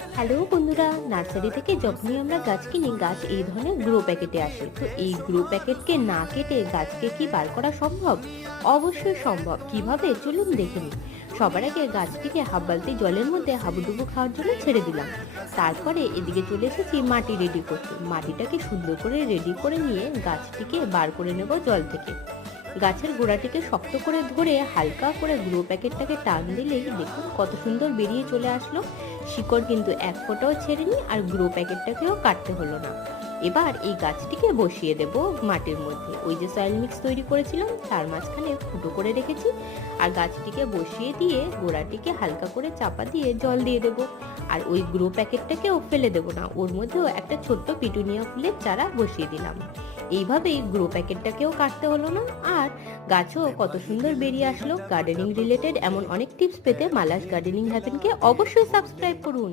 Hello বন্ধুরা, nursery থেকে যখনই আমরা গাছ কিনি, গাছ এই ধরনের গ্রো প্যাকেটে আসে। তো এই গ্রো প্যাকেটকে না কেটে গাছকে কি বার করা সম্ভব? অবশ্যই সম্ভব। কিভাবে, চলুন দেখে নিই। সবার আগে গাছটিকে হাফ বালতি জলের মধ্যে হাবুডুবু খাওয়ার জন্য ছেড়ে দিলাম। তারপরে এদিকে চলে এসেছি মাটি রেডি করতে। মাটিটাকে সুন্দর করে রেডি করে নিয়ে গাছটিকে বার করে নেব জল থেকে। গাছের গোড়াটিকে শক্ত করে ধরে হালকা করে গ্রো প্যাকেটটাকে টান দিলেই দেখুন কত সুন্দর বেরিয়ে চলে আসলো। শিকড় কিন্তু এক ফোঁটাও ছেড়েনি, আর গ্রো প্যাকেটটাকেও কাটতে হলো না। এবার এই গাছটিকে বসিয়ে দেব মাটির মধ্যে। ওই যে সয়েল মিক্স তৈরি করেছিলাম তার মাঝখানে ফুটো করে রেখেছি, আর গাছটিকে বসিয়ে দিয়ে গোড়াটিকে হালকা করে চাপা দিয়ে জল দিয়ে দেব। আর ওই গ্রো প্যাকেটটাকেও ফেলে দেব না, ওর মধ্যেও একটা ছোট্ট পিটুনিয়া ফুলের চারা বসিয়ে দিলাম। এইভাবেই গ্রো প্যাকেটটাকেও কাটতে হলো না, আর গাছও কত সুন্দর বেরিয়ে আসলো। গার্ডেনিং রিলেটেড এমন অনেক টিপস পেতে মালাস গার্ডেনিং হ্যাভেনকে অবশ্যই সাবস্ক্রাইব করুন।